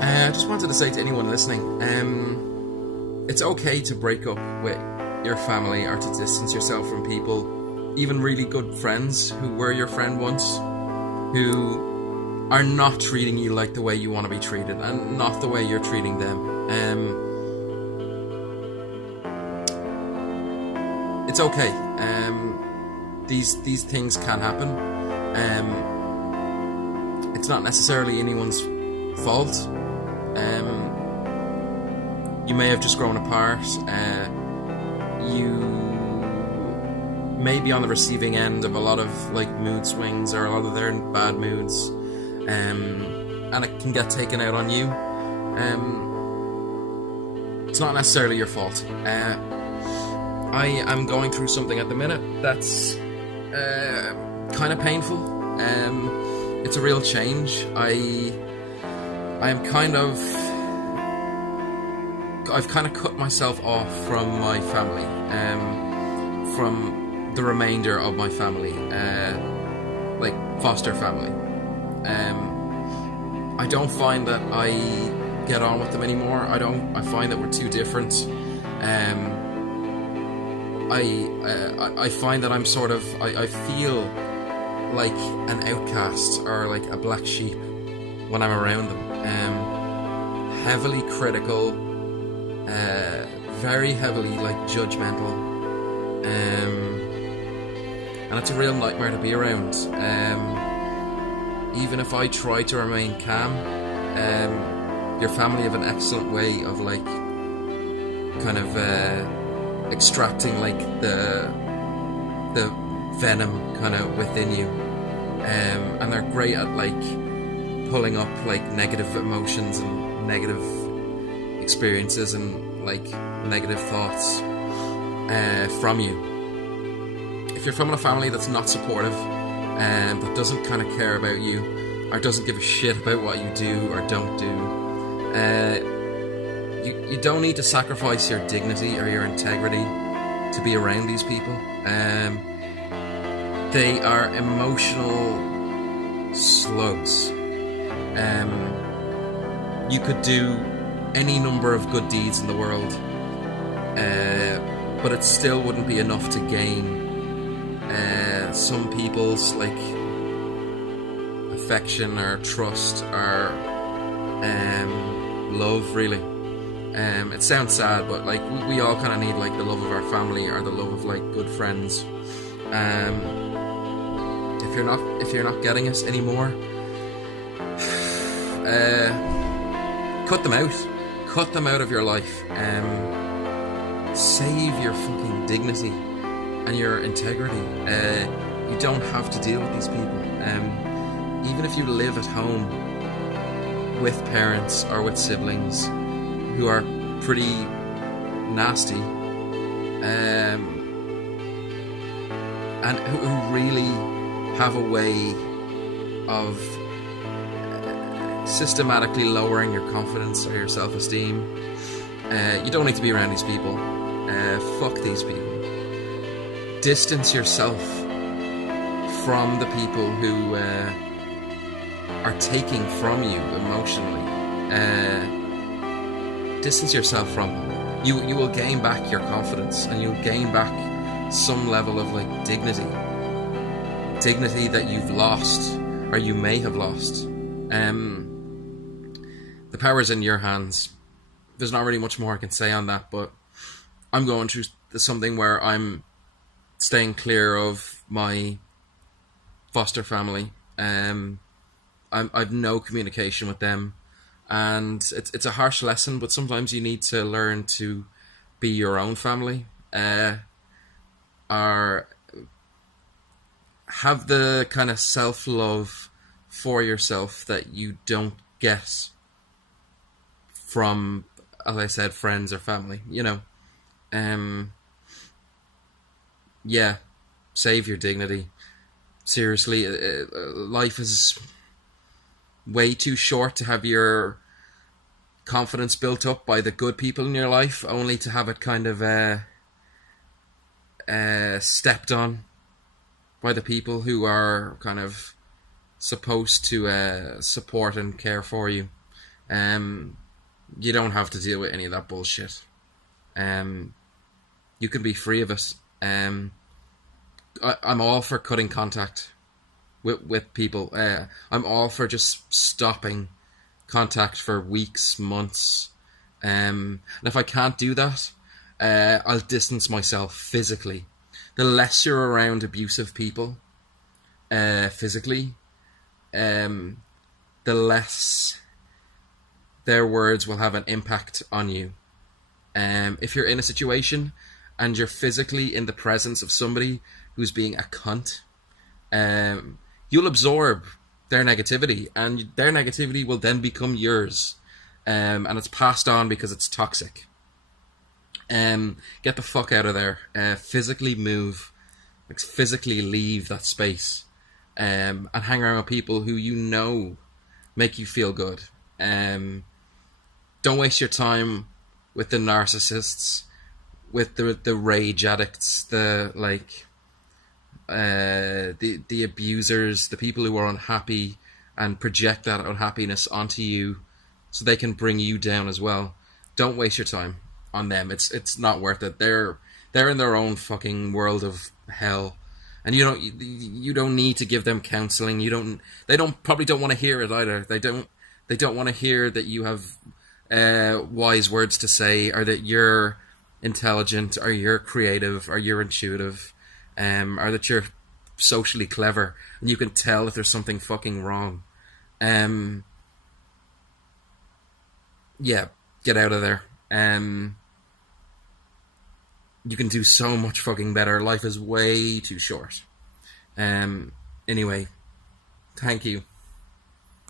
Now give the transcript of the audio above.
I just wanted to say to anyone listening, it's okay to break up with your family or to distance yourself from people, even really good friends who were your friend once, who are not treating you like the way you want to be treated and not the way you're treating them. It's okay. These things can happen. It's not necessarily anyone's fault. You may have just grown apart. You may be on the receiving end of a lot of like mood swings or a lot of their bad moods, and it can get taken out on you. It's not necessarily your fault. I am going through something at the minute that's kind of painful. It's a real change. I've kind of cut myself off from my family, from the remainder of my family, like foster family. I don't find that I get on with them anymore. I find that we're too different. I find that I'm sort of, I feel like an outcast or like a black sheep when I'm around them. Heavily critical, very heavily like judgmental, and it's a real nightmare to be around. Even if I try to remain calm, your family have an excellent way of like kind of extracting like the venom kind of within you, and they're great at like pulling up like negative emotions and negative experiences and like negative thoughts from you. If you're from a family that's not supportive and that doesn't kind of care about you or doesn't give a shit about what you do or don't do, you don't need to sacrifice your dignity or your integrity to be around these people. They are emotional slugs. You could do any number of good deeds in the world, but it still wouldn't be enough to gain some people's like affection or trust or love, really. It sounds sad, but like we all kind of need like the love of our family or the love of like good friends. If you're not getting it anymore, cut them out of your life. Save your fucking dignity and your integrity. You don't have to deal with these people. Even if you live at home with parents or with siblings who are pretty nasty, and who really have a way of systematically lowering your confidence or your self-esteem, you don't need to be around these people. Fuck these people. Distance yourself from the people who are taking from you emotionally. Distance yourself from them. You will gain back your confidence and you'll gain back some level of like dignity that you've lost or you may have lost. The power's in your hands. There's not really much more I can say on that, but I'm going through something where I'm staying clear of my foster family. I've no communication with them, and it's a harsh lesson, but sometimes you need to learn to be your own family, or have the kind of self-love for yourself that you don't get from, as I said, friends or family, you know. Yeah, save your dignity. Seriously, life is way too short to have your confidence built up by the good people in your life, only to have it kind of stepped on by the people who are kind of supposed to support and care for you. You don't have to deal with any of that bullshit. You can be free of it. I'm all for cutting contact with people. I'm all for just stopping contact for weeks, months. And if I can't do that, I'll distance myself physically. The less you're around abusive people, physically, the less their words will have an impact on you. If you're in a situation and you're physically in the presence of somebody who's being a cunt, you'll absorb their negativity, and their negativity will then become yours, and it's passed on because it's toxic. Get the fuck out of there. Physically move, like physically leave that space, and hang around with people who you know make you feel good. Don't waste your time with the narcissists, with the rage addicts, the abusers, the people who are unhappy and project that unhappiness onto you so they can bring you down as well. Don't waste your time on them. It's not worth it. They're in their own fucking world of hell, and you don't need to give them counseling. They probably don't want to hear it either. They don't want to hear that you have wise words to say, or that you're intelligent, or you're creative, or you're intuitive, or that you're socially clever and you can tell if there's something fucking wrong. Yeah, get out of there. You can do so much fucking better. Life is way too short. Anyway, thank you.